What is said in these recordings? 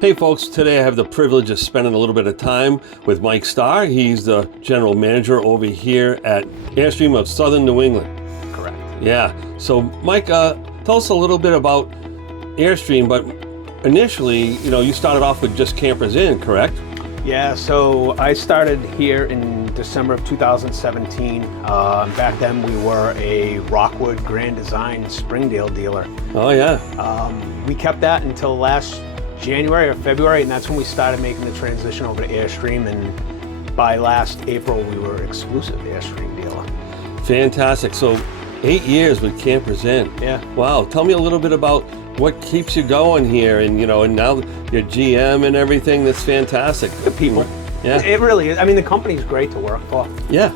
Hey folks, today I have the privilege of spending a little bit of time with Mike Starr. He's the general manager over here at Airstream of Southern New England. Correct. Yeah, so Mike, tell us a little bit about Airstream, but initially, you started off with just Campers In, correct? Yeah, so I started here in December of 2017. Back then we were a Rockwood Grand Design Springdale dealer. Oh yeah. We kept that until last January or February, and that's when we started making the transition over to Airstream, and by last April we were exclusive Airstream dealer. Fantastic. So 8 years with Campers In. Yeah. Wow. Tell me a little bit about what keeps you going here, and and now your GM and everything. That's fantastic. The people. Yeah. It really is. I mean, the company's great to work for. Yeah.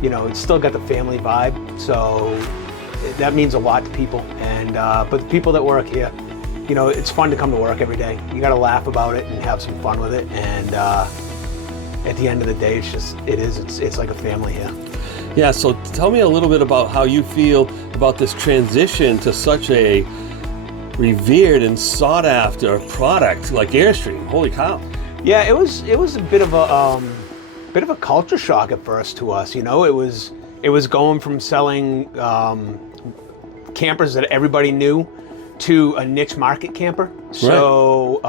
It's still got the family vibe, so that means a lot to people. And but the people that work here, it's fun to come to work every day. You got to laugh about it and have some fun with it. And at the end of the day, it's like a family here. Yeah, so tell me a little bit about how you feel about this transition to such a revered and sought after product like Airstream. Holy cow. Yeah, it was a bit of a culture shock at first to us. It was going from selling campers that everybody knew to a niche market camper. So,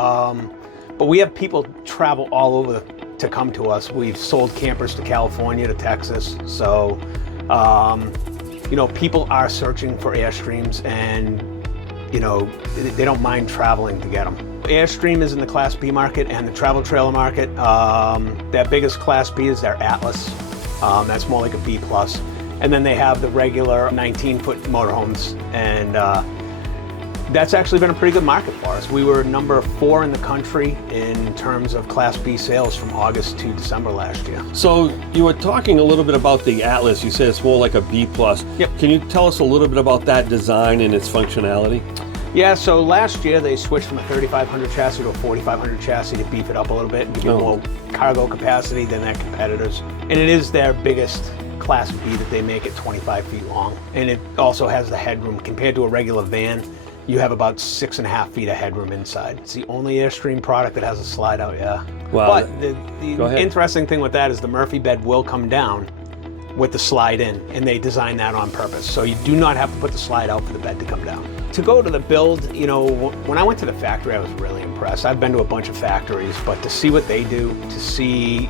but we have people travel all over to come to us. We've sold campers to California, to Texas. So, people are searching for Airstreams, and they don't mind traveling to get them. Airstream is in the Class B market and the travel trailer market. Their biggest Class B is their Atlas. That's more like a B+. And then they have the regular 19-foot motorhomes, and that's actually been a pretty good market for us. We were number 4 in the country in terms of Class B sales from August to December last year. So you were talking a little bit about the Atlas. You said it's more like a B+. Yep. Can you tell us a little bit about that design and its functionality? Yeah, so last year they switched from a 3500 chassis to a 4500 chassis to beef it up a little bit and give you more cargo capacity than their competitors. And it is their biggest Class B that they make at 25 feet long. And it also has the headroom. Compared to a regular van, you have about 6.5 feet of headroom inside. It's the only Airstream product that has a slide out, yeah. Wow. But the interesting thing with that is the Murphy bed will come down with the slide in, and they designed that on purpose. So you do not have to put the slide out for the bed to come down. To go to the build, when I went to the factory, I was really impressed. I've been to a bunch of factories, but to see what they do, to see,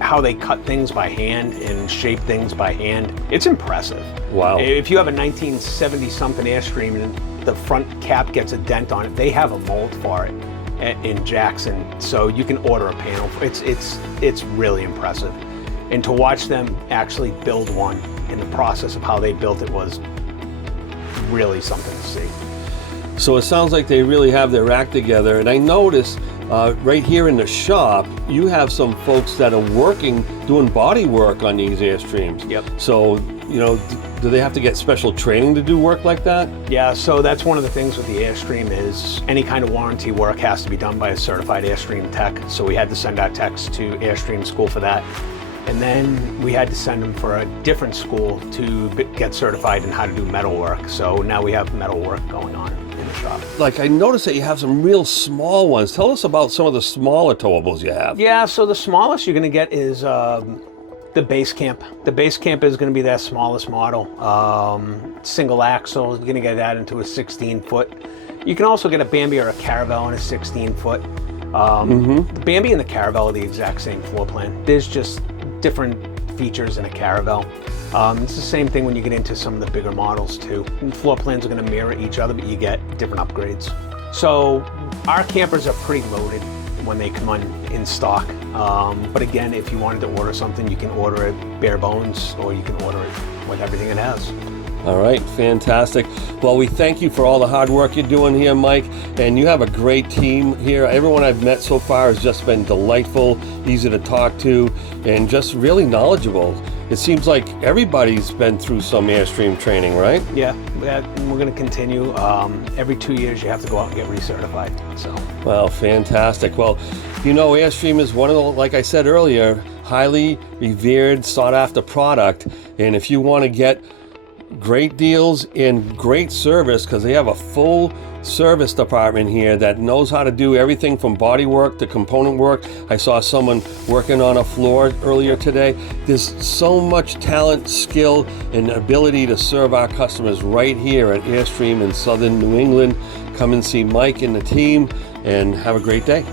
how they cut things by hand and shape things by hand, it's impressive. Wow. If you have a 1970-something Airstream and the front cap gets a dent on it, they have a mold for it in Jackson, so you can order a panel. It's really impressive. And to watch them actually build one in the process of how they built it was really something to see. So it sounds like they really have their act together. And I noticed right here in the shop, you have some folks that are doing body work on these Airstreams. Yep. So, do they have to get special training to do work like that? Yeah, so that's one of the things with the Airstream is any kind of warranty work has to be done by a certified Airstream tech. So we had to send our techs to Airstream school for that. And then we had to send them for a different school to get certified in how to do metal work. So now we have metal work going on in the shop. Like I noticed that you have some real small ones. Tell us about some of the smaller towables you have. Yeah, so the smallest you're gonna get is the Base Camp. The Base Camp is gonna be their smallest model. Single axle, you're gonna get that into a 16-foot. You can also get a Bambi or a Caravelle in a 16-foot. The Bambi and the Caravelle are the exact same floor plan. There's just different features in a Caravelle. It's the same thing when you get into some of the bigger models too. And floor plans are going to mirror each other, but you get different upgrades. So our campers are pretty loaded when they come in stock. But again, if you wanted to order something, you can order it bare bones, or you can order it with everything it has. All right, fantastic. Well, we thank you for all the hard work you're doing here, Mike, and you have a great team here. Everyone I've met so far has just been delightful, easy to talk to, and just really knowledgeable. It seems like everybody's been through some Airstream training, right? Yeah, we're going to continue. Every 2 years you have to go out and get recertified. So. Well, fantastic. Well, Airstream is one of the, like I said earlier, highly revered, sought after product, and if you want to get great deals and great service, because they have a full service department here that knows how to do everything from body work to component work. I saw someone working on a floor earlier today. There's so much talent, skill, and ability to serve our customers right here at Airstream in Southern New England. Come and see Mike and the team, and have a great day.